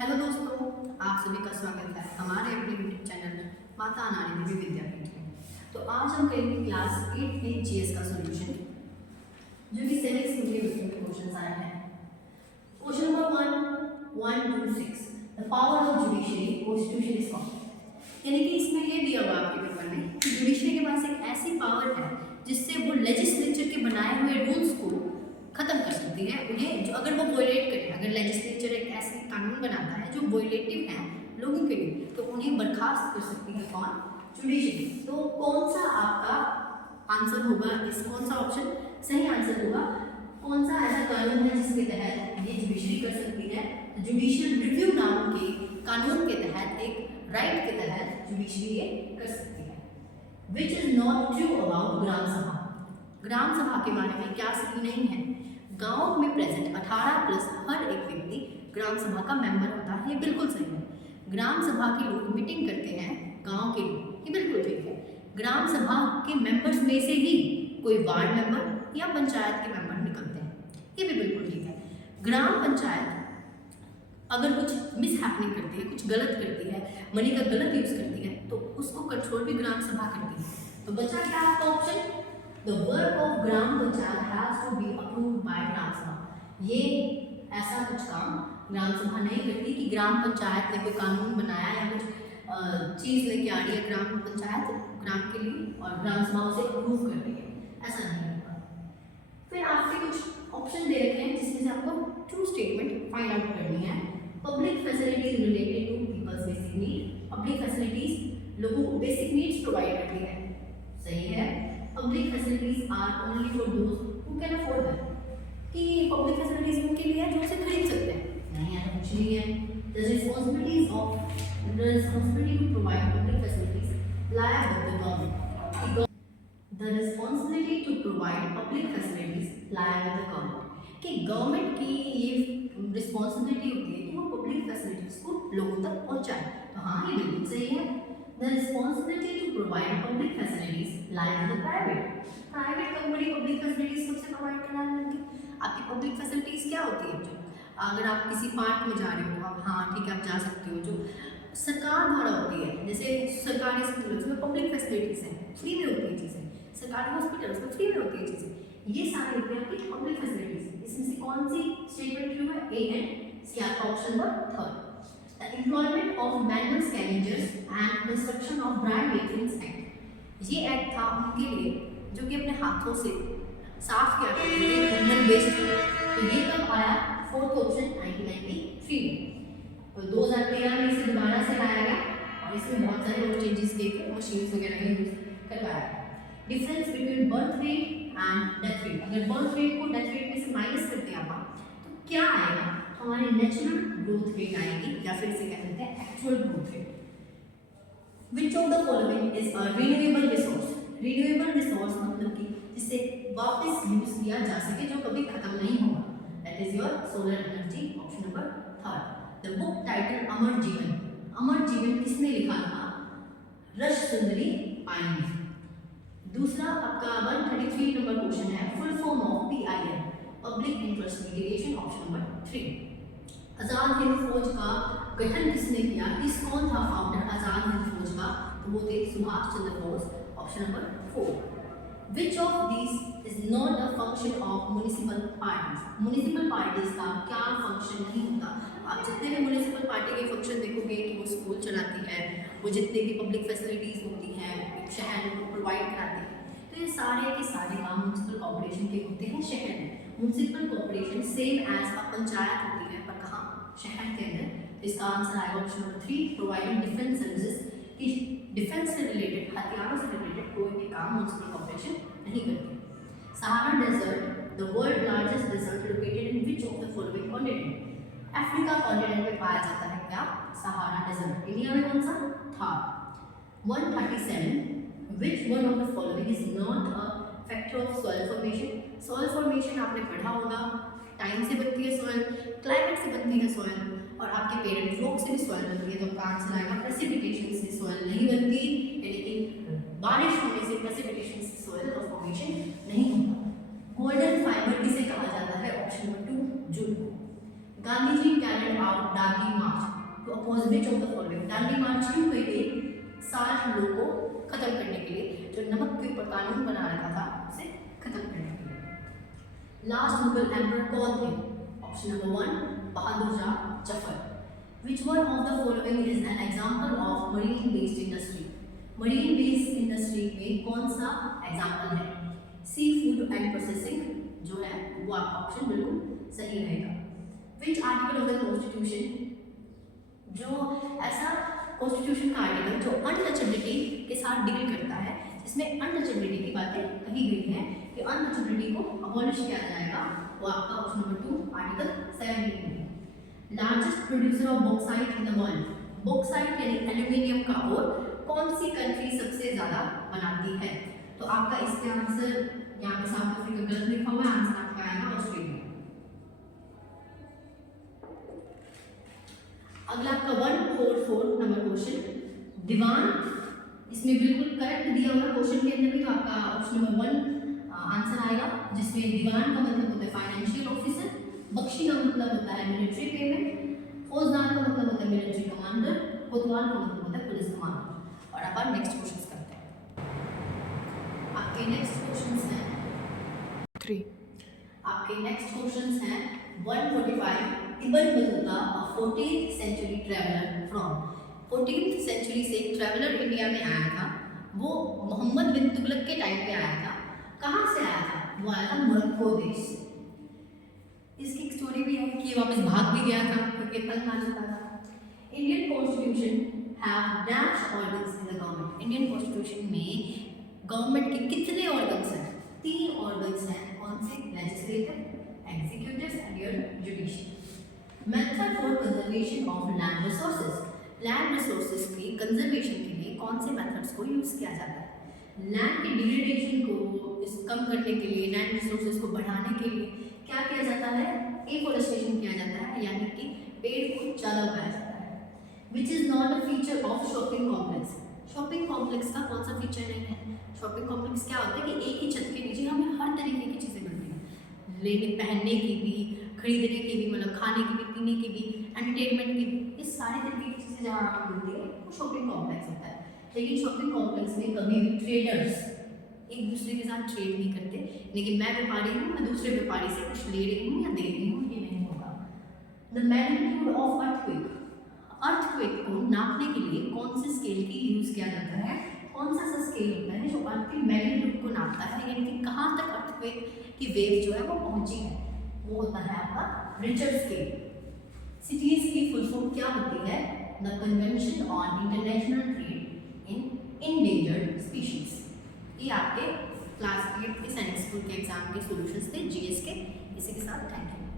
Hello दोस्तों, आप सभी का स्वागत है हमारे अपने यूट्यूब चैनल माता अनाड़ी देवी विद्यापीठ में। तो आज हम करेंगे क्लास 8 में जीएस का सॉल्यूशन, जो कि सैनिक स्कूल के विषय में क्वेश्चन आए हैं। Question number 1 to 6, the power of judiciary constitution is called. यानी कि इसमें ये दिया हुआ आपके पेपर में कि जुडिशरी के पास एक ऐसी पावर है जिससे वो लेजिस्लेचर के बनाए हुए रूल्स को खत्म कर सकती है। उन्हें जो अगर वो वॉयलेट करें, अगर लेजिस्लेचर एक ऐसे कानून बनाता है जो वॉयलेटिव है लोगों के लिए, तो उन्हें बर्खास्त कर सकती है कौन? जुडिशरी। तो कौन सा आपका आंसर होगा? इस कौन सा ऑप्शन सही आंसर होगा? कौन सा ऐसा कानून है जिसके तहत ये जुडिशरी कर सकती है? जुडिशियल रिव्यू नाम के कानून के तहत, एक राइट के तहत जुडिशरी ये कर सकती है। Which is not true about ग्राम सभा। ग्राम सभा के बारे में क्या सही नहीं है? गांव में प्रेजेंट 18 प्लस हर एक व्यक्ति ग्राम सभा का मेंबर होता है, ये बिल्कुल सही है। ग्राम सभा के लोग मीटिंग करते हैं गांव के लिए, ये बिल्कुल ठीक है। ग्राम सभा के मेंबर्स में से ही कोई वार्ड मेंबर या पंचायत के मेंबर निकलते हैं, ये भी बिल्कुल ठीक है। ग्राम पंचायत अगर कुछ मिसहैपनिंग करती है, कुछ गलत करती है, मनी का गलत यूज करती है, तो उसको कंट्रोल भी ग्राम सभा करती है। तो बचा क्या आपका option? The work of gram panchayat has to be approved by ग्राम सभा। ये ऐसा कुछ काम ग्राम सभा नहीं करती कि ग्राम पंचायत ने कोई कानून बनाया या कुछ चीज़ लेके आ रही है ग्राम पंचायत ग्राम के लिए और ग्राम सभा उसे अप्रूव कर रही है, ऐसा नहीं होगा। फिर आपके कुछ ऑप्शन दे रखे हैं जिसमें से आपको ट्रू स्टेटमेंट फाइंड आउट करनी है। Public facilities related to peoples basic need. Public facilities लोगों को बेसिक नीड्स प्रोवाइड करती है, सही है। Public facilities are only for those who can afford them। कि पब्लिक फैसिलिटीज उनके लिए है जो उसे खरीद सकते हैं, नहीं ऐसा कुछ नहीं है। The responsibility to provide public facilities lie with the government। The responsibility to provide public facilities lie with the government। कि गवर्नमेंट की ये रिस्पॉन्सिबिलिटी होती है कि वो पब्लिक फैसिलिटीज को लोगों तक पहुंचाए। तो हाँ, ये बिल्कुल सही है। The responsibility to provide public facilities lie with the private। Private company public facilities सबसे प्रोवाइड कराने लगी। आपकी पब्लिक फैसिलिटीज क्या होती है? जो अगर आप किसी पार्क में जा रहे हो तो आप हाँ ठीक है आप जा सकते हो, जो सरकार द्वारा होती है, जैसे सरकारी स्कूल में पब्लिक फैसिलिटीज हैं, फ्री में होती है चीज़ें। सरकारी हॉस्पिटल में फ्री में होती है चीज़ें, ये सारी होती है आपकी पब्लिक फैसिलिटीज। इसमें से कौन सी स्टेटमेंट ट्रू है? ए एंड सी आपका option number 3। The employment of manual scavengers and construction of dry latrines act। ये एक्ट था उनके लिए जो कि अपने हाथों से साफ किया करते थे ईंधन वेस्ट। तो ये कब आया? फोर्थ ऑप्शन 1993 में। तो 2013 में इसे दोबारा से लाया गया और इसमें बहुत सारे और चेंजेस किए गए, मशीन्स वगैरह यूज करवाया गया। Difference between birth rate and death rate. अगर बर्थ रेट को डेथ रेट में से माइनस करते हैं आप तो क्या आएगा? हमारी नेचुरल ग्रोथ रेट आएगी, या फिर इसे कह सकते हैं actual growth rate. Which of the following is a renewable resource. Renewable resource मतलब कि जिसे वापस यूज किया जा सके, जो कभी खत्म नहीं होगा। That is your solar energy, option number 3। The book title Amar Jeevan. Amar जीवन किसने लिखा था? रस सुंदरी पाइन ने। दूसरा आपका 133 नंबर क्वेश्चन है, full form of PIL, public interest litigation, option number 3। Azad Hind फौज का गठन किसने किया? कौन था फाउंडर आज़ाद हिंद फौज का? तो वो थे Subhash Chandra Bose, option number 4। Which of these is not a function of municipal parties. Municipal parties का क्या फंक्शन नहीं होता? आप जितने भी म्युनिसिपल पार्टी के फंक्शन देखोगे कि वो स्कूल चलाती है, वो जितने भी पब्लिक फैसिलिटीज होती हैं एक शहर को प्रोवाइड कराती है, तो ये सारे के सारे काम म्युनिसिपल कॉर्पोरेशन के होते हैं शहर में। Municipal corporation same as a panchayat होती है, पर कहाँ? शहर के अंदर। इसका आंसर आएगा option number 3, providing defence services. कि डिफेंस से रिलेटेड, हथियारों से रिलेटेड कोई भी काम म्युनिसिपल कॉर्पोरेशन नहीं करती। Sahara desert, the world largest desert, located in which of the following continent. Africa continent में पाया जाता है क्या? Sahara desert. इंडिया में कौन सा था? 137, which one of the following is not a factor of soil formation। soil formation आपने पढ़ा होगा, टाइम से बनती है सॉइल, क्लाइमेट से बनती है सॉइल, और आपके पेरेंट फ्लोक से भी सॉइल बनती है। तो आपका आंसर आएगा प्रेसिपिटेशन से सॉइल नहीं बनती, यानी कि बारिश होने से प्रेसिपिटेशन से सॉइल और फॉर्मेशन नहीं होता। गोल्डन फाइबर किसे कहा जाता है? Option number 2, jute. Gandhi ji carried out डार्गी march. To oppose which of the following? Dandi march क्यों की गई? 60 लोगों को खत्म करने के लिए, जो नमक के ऊपर कानून बना रखा था उसे खत्म करने के लिए। लास्ट मुगल एम्परर कौन थे? Option number 1 Bahadur Shah Zafar. Which one of the following is an example of marine based industry? Marine based industry में कौन सा एग्जाम्पल है? सी फूड एंड प्रोसेसिंग जो है वो आपका ऑप्शन बिल्कुल सही रहेगा। Which article of the constitution, जो ऐसा कॉन्स्टिट्यूशन का आर्टिकल जो अनटचेबिलिटी के साथ डील करता है, जिसमें अनटचेबिलिटी की बातें कही गई हैं कि अनटचेबिलिटी को अबॉलिश किया जाएगा, वो आपका ऑप्शन नंबर 2 आर्टिकल 17 है। Largest producer of bauxite in the world, bauxite यानी एल्यूमिनियम का और कौन सी कंट्री सबसे ज्यादा बनाती है? तो आपका इसका आंसर यहाँ पे साउथ अफ्रीका गलत लिखा हुआ है, आंसर आपका आएगा ऑस्ट्रेलिया। अगला आपका 144 नंबर क्वेश्चन, दीवान, इसमें बिल्कुल करेक्ट दिया हुआ क्वेश्चन के अंदर भी, तो आपका ऑप्शन नंबर 1 आंसर आएगा, जिसमें दीवान का मतलब होता है फाइनेंशियल ऑफिसर, बख्शी का मतलब होता है मिलिट्री पेमेंट, फौजदार का मतलब होता है मिलिट्री कमांडर, कोतवाल का मतलब होता है पुलिस कमांडर। और अपन नेक्स्ट क्वेश्चंस करते हैं। आपके नेक्स्ट क्वेश्चंस हैं 3। आपके नेक्स्ट क्वेश्चंस हैं 145, Ibn Battuta a 14th century traveller from, 14th century से ट्रैवलर इंडिया में आया था, वो मोहम्मद बिन तुगलक के टाइम पे आया था। कहाँ से आया था? वो आया था मोरक्को देश से। इसकी एक स्टोरी भी है कि वापस भाग भी गया था क्योंकि तंग आ चुका था। Indian constitution have dash organs in the government, Indian constitution में गवर्नमेंट के कितने ऑर्गन्स हैं? 3 ऑर्गन्स हैं। कौन से? Legislative, executive and your judicial. Method for conservation of land resources, land resources की कंजर्वेशन के लिए कौन से मेथड्स को यूज किया जाता है? लैंड की डिग्रेडेशन को कम करने के लिए, लैंड रिसोर्सेज को बढ़ाने के लिए क्या किया जाता है? एफोरेस्टेशन किया जाता है, यानी कि पेड़ को ज़्यादा उगाया जाता है। Which is not a feature of shopping complex, shopping complex का कौन सा फीचर नहीं है? शॉपिंग कॉम्प्लेक्स क्या होता है कि एक ही छत के नीचे हमें हर तरीके की चीज़ें मिलती हैं, लेने पहनने की भी, खरीदने की भी, मतलब खाने की भी, पीने की भी, एंटरटेनमेंट की भी, ये सारी तरीके की चीज़ें जहाँ आपको मिलती है वो शॉपिंग कॉम्प्लेक्स होता है। लेकिन शॉपिंग कॉम्प्लेक्स में कभी भी ट्रेडर्स एक दूसरे के साथ ट्रेड नहीं करते, लेकिन मैं व्यापारी हूँ, मैं दूसरे व्यापारी से कुछ ले रही हूँ या दे रही हूँ, ये नहीं होगा। The magnitude of earthquake, earthquake को नापने के लिए कौन से स्केल की यूज किया जाता है? कौन सा स्केल होता है जो अर्थ के मैग्नीट्यूड को नापता है, यानी कि कहाँ तक अर्थक्वेक की वेव जो है वो पहुंची है? वो होता है आपका रिचर्ड स्केल। सिटीज की फुल फॉर्म क्या होती है? The convention on international trade in endangered species. ये आपके क्लास 8 के सैनिक स्कूल के एग्जाम के सॉल्यूशंस थे जीएस के। इसी के साथ थैंक यू।